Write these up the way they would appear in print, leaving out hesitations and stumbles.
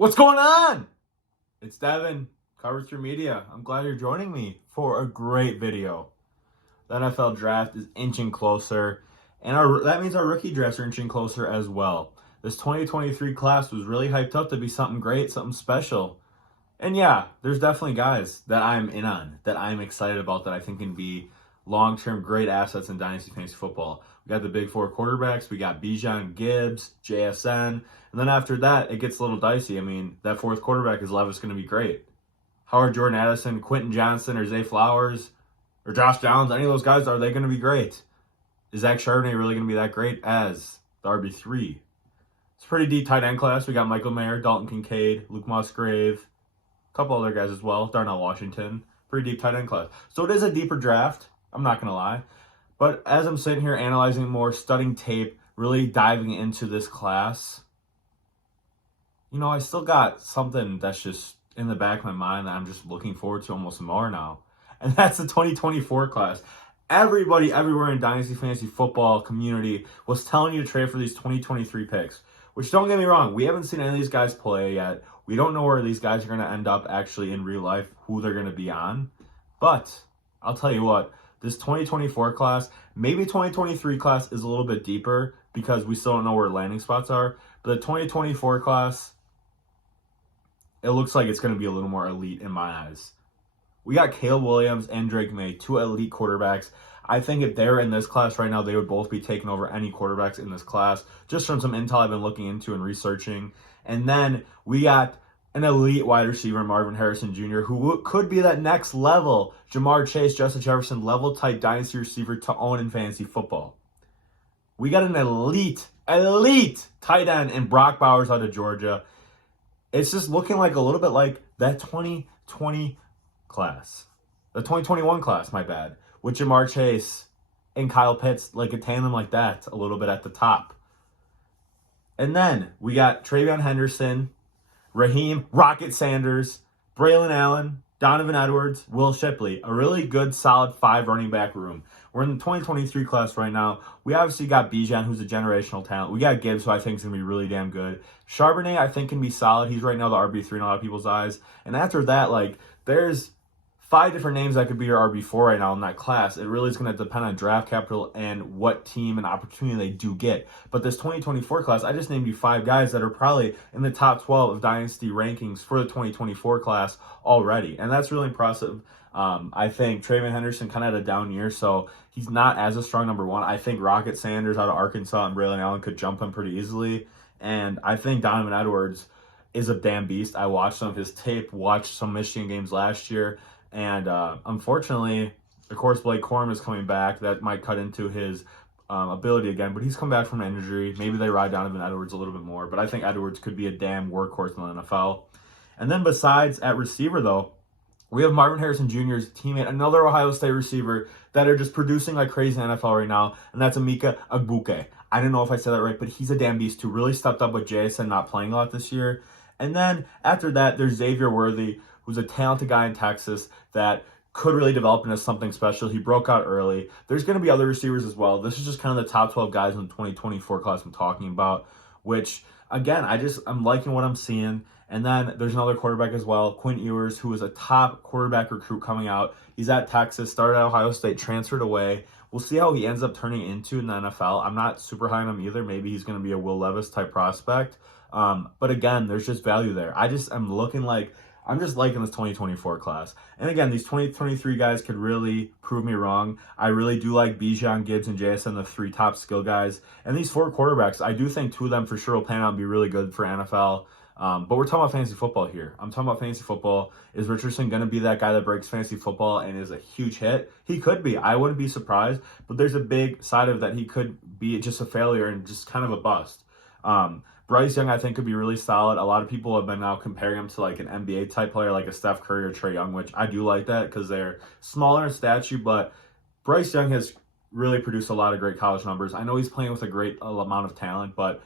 What's going on? It's Devin, Cover 3 Media. I'm glad you're joining me for a great video. The NFL draft is inching closer, and that means our rookie drafts are inching closer as well. This 2023 class was really hyped up to be something great, something special. And yeah, there's definitely guys that I'm in on, that I'm excited about, that I think can be long-term great assets in Dynasty Fantasy Football. We got the big four quarterbacks. We got Bijan, Gibbs, JSN. And then after that, it gets a little dicey. I mean, that fourth quarterback is Levis going to be great. Howard, Jordan Addison, Quentin Johnson, or Zay Flowers, or Josh Downs, any of those guys, are they going to be great? Is Zach Charbonnet really going to be that great as the RB3? It's a pretty deep tight end class. We got Michael Mayer, Dalton Kincaid, Luke Musgrave, a couple other guys as well, Darnell Washington. Pretty deep tight end class. So it is a deeper draft. I'm not going to lie. But as I'm sitting here analyzing more, studying tape, really diving into this class, I still got something that's just in the back of my mind that I'm just looking forward to almost more now. And that's the 2024 class. Everybody everywhere in Dynasty Fantasy Football community was telling you to trade for these 2023 picks. Which, don't get me wrong, we haven't seen any of these guys play yet. We don't know where these guys are going to end up actually in real life, who they're going to be on. But I'll tell you what, this 2024 class, maybe 2023 class is a little bit deeper because we still don't know where landing spots are. But the 2024 class, it looks like it's going to be a little more elite in my eyes. We got Caleb Williams and Drake May, two elite quarterbacks. I think if they're in this class right now, they would both be taking over any quarterbacks in this class, just from some intel I've been looking into and researching. And then we got an elite wide receiver, Marvin Harrison Jr., who could be that next level Jamar Chase, Justin Jefferson level type dynasty receiver to own in fantasy football. We got an elite tight end in Brock Bowers out of Georgia. It's just looking like a little bit like that 2020 class. The 2021 class, my bad. With Jamar Chase and Kyle Pitts, like a tandem like that, a little bit at the top. And then we got Travion Henderson, Raheem Rocket Sanders, Braylon Allen, Donovan Edwards, Will Shipley. A really good, solid 5 running back room. We're in the 2023 class right now. We obviously got Bijan, who's a generational talent. We got Gibbs, who I think is going to be really damn good. Charbonnet, I think, can be solid. He's right now the RB3 in a lot of people's eyes. And after that, there's 5 different names that could be your RB4 right now in that class. It really is going to depend on draft capital and what team and opportunity they do get. But this 2024 class, I just named you 5 guys that are probably in the top 12 of Dynasty rankings for the 2024 class already. And that's really impressive. I think Travion Henderson kind of had a down year, so he's not as a strong number 1. I think Rocket Sanders out of Arkansas and Braylon Allen could jump him pretty easily. And I think Donovan Edwards is a damn beast. I watched some of his tape, watched some Michigan games last year. And unfortunately, of course, Blake Corum is coming back. That might cut into his ability again. But he's come back from an injury. Maybe they ride Donovan Edwards a little bit more. But I think Edwards could be a damn workhorse in the NFL. And then besides at receiver, though, we have Marvin Harrison Jr.'s teammate, another Ohio State receiver that are just producing like crazy in the NFL right now. And that's Emeka Egbuka. I don't know if I said that right, but he's a damn beast who really stepped up with JSN not playing a lot this year. And then after that, there's Xavier Worthy, who's a talented guy in Texas that could really develop into something special. He broke out early. There's going to be other receivers as well. This is just kind of the top 12 guys in the 2024 class I'm talking about, which, again, I'm liking what I'm seeing. And then there's another quarterback as well, Quinn Ewers, who is a top quarterback recruit coming out. He's at Texas, started at Ohio State, transferred away. We'll see how he ends up turning into in the NFL. I'm not super high on him either. Maybe he's going to be a Will Levis type prospect. But again, there's just value there. I'm just liking this 2024 class. And again, these 2023 guys could really prove me wrong. I really do like Bijan, Gibbs, and JSN, the 3 top skill guys. And these 4 quarterbacks, I do think 2 of them for sure will pan out and be really good for NFL. But we're talking about fantasy football here. I'm talking about fantasy football. Is Richardson going to be that guy that breaks fantasy football and is a huge hit? He could be. I wouldn't be surprised. But there's a big side of that he could be just a failure and just kind of a bust. Bryce Young, I think, could be really solid. A lot of people have been now comparing him to like an NBA type player like a Steph Curry or Trae Young, which I do like that because they're smaller in stature. But Bryce Young has really produced a lot of great college numbers. I know he's playing with a great amount of talent, but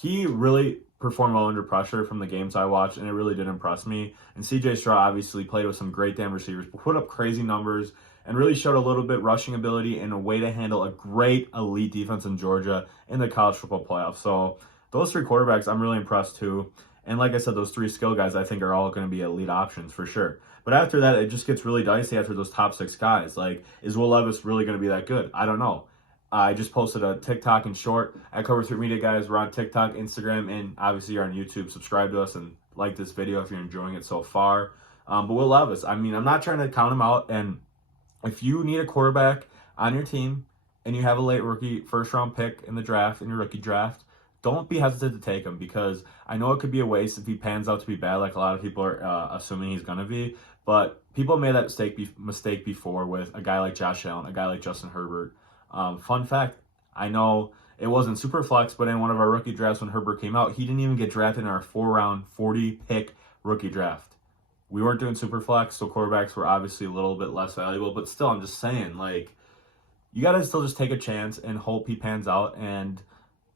he really performed well under pressure from the games I watched, and it really did impress me. And CJ Stroud obviously played with some great damn receivers, put up crazy numbers, and really showed a little bit rushing ability and a way to handle a great elite defense in Georgia in the college football playoffs. So those 3 quarterbacks, I'm really impressed too. And like I said, those 3 skill guys I think are all going to be elite options for sure. But after that, it just gets really dicey after those top 6 guys. Like, is Will Levis really going to be that good? I don't know. I just posted a TikTok and short at Cover 3 Media, guys. We're on TikTok, Instagram, and obviously you're on YouTube. Subscribe to us and like this video if you're enjoying it so far. But Will Levis, I mean, I'm not trying to count him out. And if you need a quarterback on your team and you have a late rookie first-round pick in the draft, in your rookie draft, don't be hesitant to take him, because I know it could be a waste if he pans out to be bad, like a lot of people are assuming he's going to be. But people made that mistake before with a guy like Josh Allen, a guy like Justin Herbert. Fun fact, I know it wasn't super flex, but in one of our rookie drafts when Herbert came out, he didn't even get drafted in our 4-round, 40-pick rookie draft. We weren't doing super flex, so quarterbacks were obviously a little bit less valuable. But still, I'm just saying, like, you got to still just take a chance and hope he pans out, and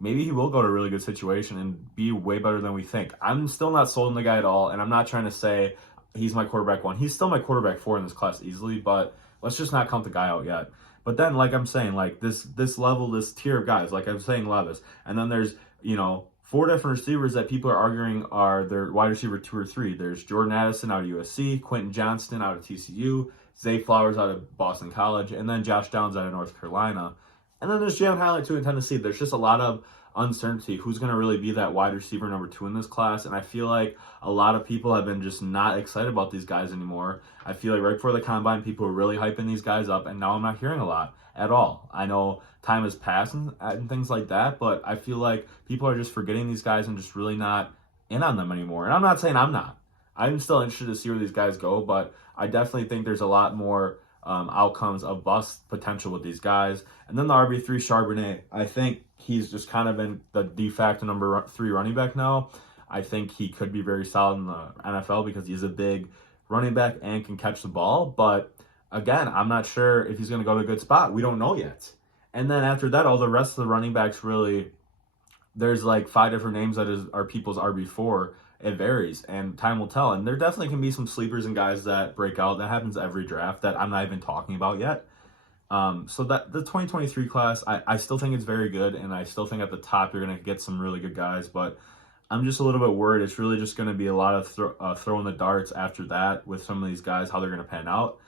maybe he will go to a really good situation and be way better than we think. I'm still not sold on the guy at all, and I'm not trying to say he's my quarterback 1. He's still my quarterback 4 in this class easily, but let's just not count the guy out yet. But then, like I'm saying, like this level, this tier of guys, like I'm saying Levis, and then there's, 4 different receivers that people are arguing are their wide receiver 2 or 3. There's Jordan Addison out of USC, Quentin Johnston out of TCU, Zay Flowers out of Boston College, and then Josh Downs out of North Carolina. And then there's Jalen Highlight 2 in Tennessee. There's just a lot of uncertainty who's going to really be that wide receiver number 2 in this class. And I feel like a lot of people have been just not excited about these guys anymore. I feel like right before the combine, people were really hyping these guys up, and now I'm not hearing a lot at all. I know time has passed and things like that, but I feel like people are just forgetting these guys and just really not in on them anymore. And I'm not saying I'm not. I'm still interested to see where these guys go, but I definitely think there's a lot more outcomes of bust potential with these guys. And then the RB3 Charbonnet, I think he's just kind of been the de facto number 3 running back now. I think he could be very solid in the NFL because he's a big running back and can catch the ball. But again, I'm not sure if he's going to go to a good spot. We don't know yet. And then after that, all the rest of the running backs really, there's like 5 different names that are people's RB4. It varies, and time will tell. And there definitely can be some sleepers and guys that break out. That happens every draft that I'm not even talking about yet. So that the 2023 class, I still think it's very good, and I still think at the top you're going to get some really good guys. But I'm just a little bit worried. It's really just going to be a lot of throwing the darts after that with some of these guys, how they're going to pan out.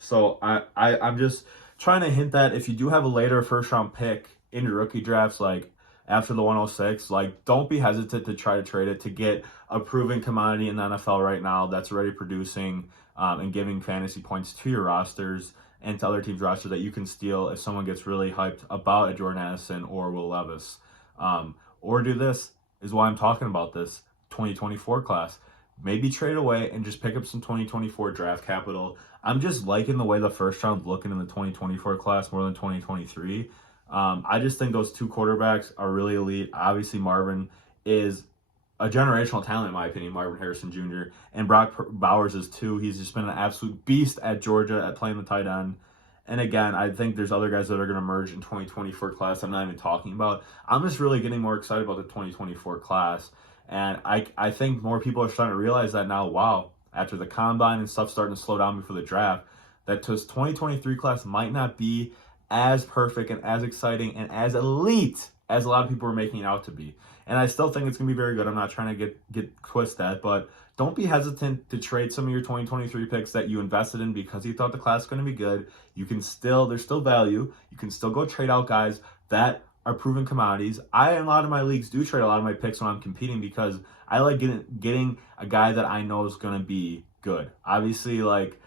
So I'm just trying to hint that if you do have a later first-round pick in your rookie drafts, like after the 106, like, don't be hesitant to try to trade it to get a proven commodity in the NFL right now that's already producing and giving fantasy points to your rosters and to other teams' rosters that you can steal if someone gets really hyped about a Jordan Addison or Will Levis. Or do this, is why I'm talking about this 2024 class. Maybe trade away and just pick up some 2024 draft capital. I'm just liking the way the first round's looking in the 2024 class more than 2023. I just think those 2 quarterbacks are really elite. Obviously, Marvin is a generational talent, in my opinion, Marvin Harrison Jr. And Brock Bowers is too. He's just been an absolute beast at Georgia at playing the tight end. And again, I think there's other guys that are going to emerge in 2024 class I'm not even talking about. I'm just really getting more excited about the 2024 class. And I think more people are starting to realize that now, wow, after the combine and stuff starting to slow down before the draft, that this 2023 class might not be as perfect and as exciting and as elite as a lot of people are making it out to be. And I still think it's going to be very good. I'm not trying to get twisted, but don't be hesitant to trade some of your 2023 picks that you invested in because you thought the class was going to be good. You can still, there's still value. You can still go trade out guys that are proven commodities. In a lot of my leagues, do trade a lot of my picks when I'm competing because I like getting a guy that I know is going to be good. Obviously, like,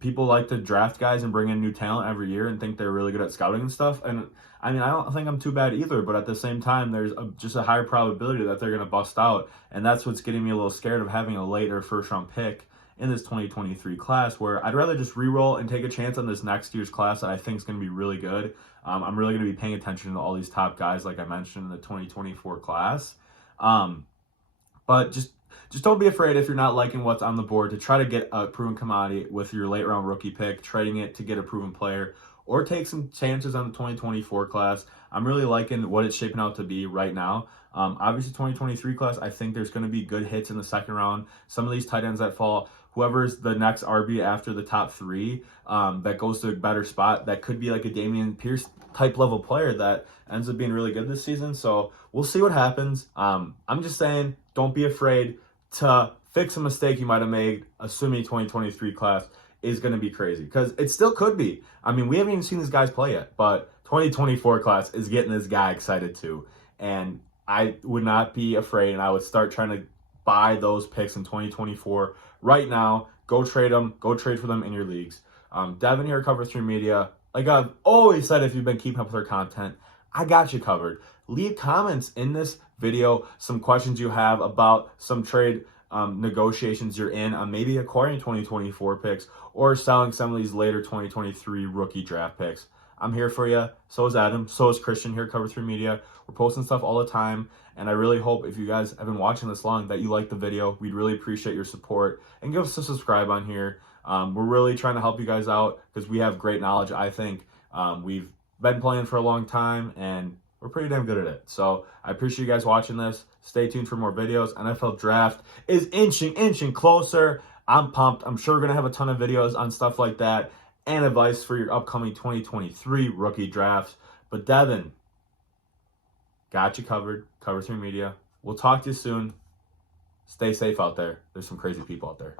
people like to draft guys and bring in new talent every year and think they're really good at scouting and stuff. And I mean, I don't think I'm too bad either, but at the same time, there's just a higher probability that they're going to bust out. And that's what's getting me a little scared of having a later first round pick in this 2023 class, where I'd rather just re-roll and take a chance on this next year's class that I think is going to be really good. I'm really going to be paying attention to all these top guys, like I mentioned, in the 2024 class. But just don't be afraid if you're not liking what's on the board to try to get a proven commodity with your late round rookie pick, trading it to get a proven player, or take some chances on the 2024 class. I'm really liking what it's shaping out to be right now. Obviously, 2023 class, I think there's going to be good hits in the second round. Some of these tight ends that fall, whoever's the next RB after the top 3 that goes to a better spot, that could be like a Damian Pierce type level player that ends up being really good this season. So we'll see what happens. I'm just saying, don't be afraid to fix a mistake you might have made, assuming 2023 class is going to be crazy, because it still could be. I mean, we haven't even seen these guys play yet, but 2024 class is getting this guy excited too. And I would not be afraid, and I would start trying to buy those picks in 2024 right now. Go trade them. Go trade for them in your leagues. Devin here, Cover 3 Media. Like I've always said, if you've been keeping up with our content, I got you covered. Leave comments in this video, some questions you have about some trade negotiations you're in on maybe acquiring 2024 picks or selling some of these later 2023 rookie draft picks. I'm here for you. So is Adam. So is Christian here at Cover 3 Media. We're posting stuff all the time. And I really hope, if you guys have been watching this long, that you like the video. We'd really appreciate your support. And give us a subscribe on here. We're really trying to help you guys out because we have great knowledge, I think. We've been playing for a long time, and we're pretty damn good at it. So I appreciate you guys watching this. Stay tuned for more videos. NFL Draft is inching closer. I'm pumped. I'm sure we're going to have a ton of videos on stuff like that and advice for your upcoming 2023 rookie drafts. But Devin, got you covered. Cover 3 Media. We'll talk to you soon. Stay safe out there. There's some crazy people out there.